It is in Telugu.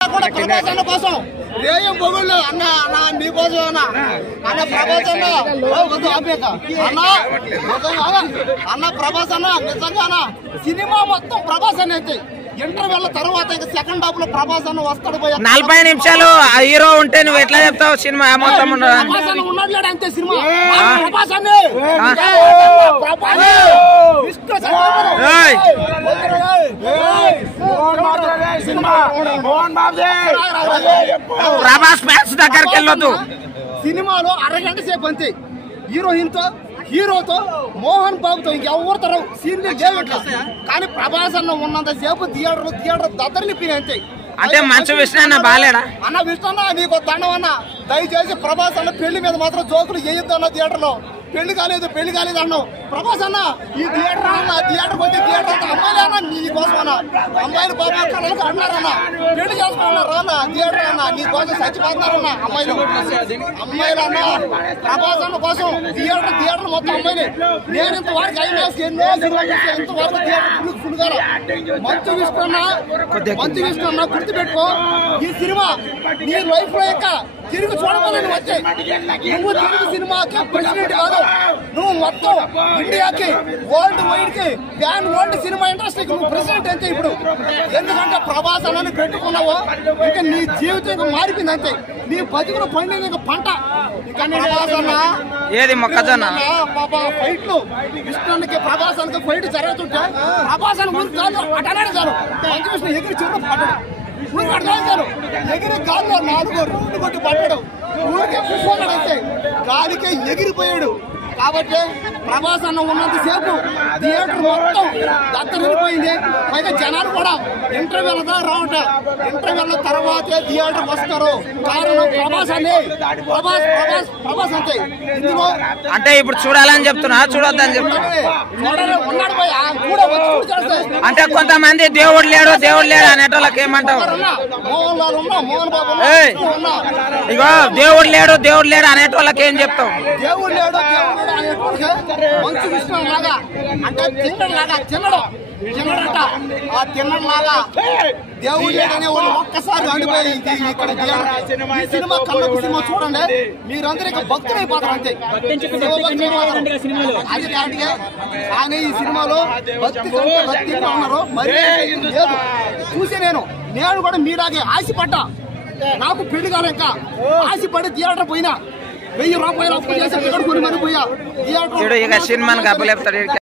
ప్రభాసన్న కోసం ఏం పొగుళ్ళు అన్న అన్న నీకోసం అన్న ప్రభాసన్న అన్న ప్రభాసన్న నిజంగా సినిమా మొత్తం ప్రభాసన్న అయితే ఇంటర్వెల్ తర్వాత ఇంకా సెకండ్ హాఫ్ లో ప్రభాసన్న వస్తాడు. 40 నిమిషాలు హీరో ఉంటే నువ్వు ఎట్లా చెప్తావు సినిమా మొత్తం ఉన్నాడు అంతే సినిమా ప్రభాసన్న ప్రభాస్ ఫ్యాన్స్ దగ్గరికి వెళ్ళొద్దు. సినిమాలో అరగంట సేపు అంతే హీరోతో మోహన్ బాబుతో ఇంకెవరితో సీన్లు చేయట్లా. కానీ ప్రభాస్ అన్న ఉన్నంత సేపు థియేటర్ దద్దరిల్లిపోయిన అంతే. అంటే మంచు విష్ణు అన్న బాలేడా అన్న విష్ణు అన్న నీకు దండం అన్న. దయచేసి ప్రభాస్ అన్న పెళ్లి మీద మాత్రం జోకులు చేయొద్దు అన్న. థియేటర్ లో పెళ్లి కాలేదు అన్నావు. ప్రభాస్ అన్న ఈ థియేటర్ అన్న థియేటర్ పోతే థియేటర్ అంతా అమ్మాయిలు అన్న నీకోసం అన్న. అమ్మాయిలు బాబా కళలకు అన్నారన్న పెళ్లి చేసుకున్నారు అన్న థియేటర్ అన్న నీకోసం చచ్చిపోతున్నారన్న అమ్మాయిలు అన్న. ప్రభాస్ అన్న కోసం థియేటర్ మొత్తం అమ్మాయిలే. నేను ఇంతవరకు ఐమాక్స్ ఇంతవరకు థియేటర్ ఫుల్ గా మంచు విష్ణు గుర్తుపెట్టుకో. ఈ సినిమా నీ లైఫ్ లో ఇంకా తిరిగి చూడమని వచ్చే నువ్వు తెలుగు సినిమాకి ప్రెసిడెంట్ కాదు. నువ్వు మొత్తం ఇండియాకి వరల్డ్ వైడ్ కి వరల్డ్ సినిమా ఇండస్ట్రీకి నువ్వు ప్రెసిడెంట్ అంతే ఇప్పుడు. ఎందుకంటే ప్రభాస్ అన్నని పెట్టుకున్నావు ఇంకా నీ జీవితం ఇంకా మారిపోయింది అంతే. నీ బతుకులు పండింది ఇంకా పంట. ఇక ప్రభాస్ అన్న ఏది మొక్కజొన్న పాపా ఫైట్లు విష్ణుకి ప్రభాస్ అన్నకి ఫైట్ జరుగుతుంటే ప్రభాస్ అన్న ఊరికి కాదు అటనే చాలు మంచి విష్ణు ఎగిరి చివరి పడ్డాడు. ఎగిరి గాల్లో 4 రౌండ్లు కొట్టి పడ్డాడు. ఊరికే కూర్చున్నాడు అంతే. గాలికే ఎగిరిపోయాడు. కాబట్టి ప్రభాస్ అన్న ఉన్నంతసేపు థియేటర్ మొత్తం దత్తరిపోయింది. పైగా జనాలు కూడా ఇంటర్వెల్ రావట ఇంటర్వెల్ తర్వాతే థియేటర్ వస్తారు. కారణం ప్రభాస్ అండి. ప్రభాస్ అంతే. ఇందులో అంటే ఇప్పుడు చూడాలని చెప్తున్నా చూడొద్దని చెప్తున్నా. ఉన్నాడు అంటే కొంతమంది దేవుడు లేడు అనేటోళ్ళకి ఏమంటావు? మోహన్ లాల్ ఉన్నా మోహన్ బాబు ఇగో దేవుడు లేడు అనేటోళ్ళకి ఏం చెప్తావు? దేవుడు లేడు మంచు విష్ణు లాగా అంటే తిన్నడట ఆ తిన్నడు లాగా దేవుడు లేడనే వాళ్ళు ఒక్కసారి అడిపోయి ఇక్కడ సినిమా కళ్ళకు సినిమా చూడండి మీరందరూ భక్తులు అయిపోతారు అంతే. అది కాదుగా కానీ ఈ సినిమాలో భక్తి ఉన్నారు మరి లేదు. చూసి నేను కూడా మీలాగే ఆశపడ్డా. నాకు పెళ్లి కాలే ఇంకా ఆశపడి థియేటర్ పోయినా 1000 రూపాయలు అప్పు చేసి టికెట్ కొని మరి పోయా థియేటర్ సినిమాని